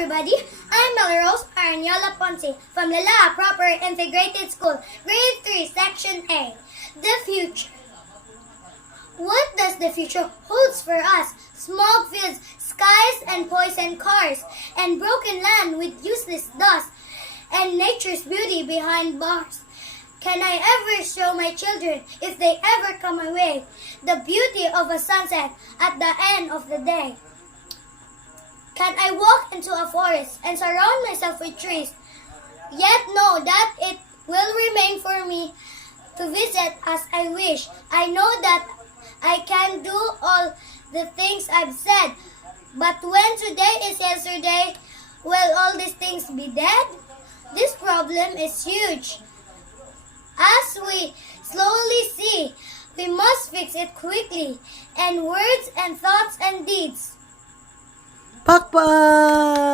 everybody. I'm Melrose Aranyola Ponce from Lala Proper Integrated School, Grade 3, Section A. The future. What does the future holds for us? Smog fields, skies and poison cars, and broken land with useless dust, and nature's beauty behind bars. Can I ever show my children, if they ever come my way, the beauty of a sunset at the end of the day? Can I walk into a forest and surround myself with trees, yet know that it will remain for me to visit as I wish? I know that I can do all the things I've said, but when today is yesterday, will all these things be dead? This problem is huge. As we slowly see, we must fix it quickly, and words and thoughts and deeds. Pakpak!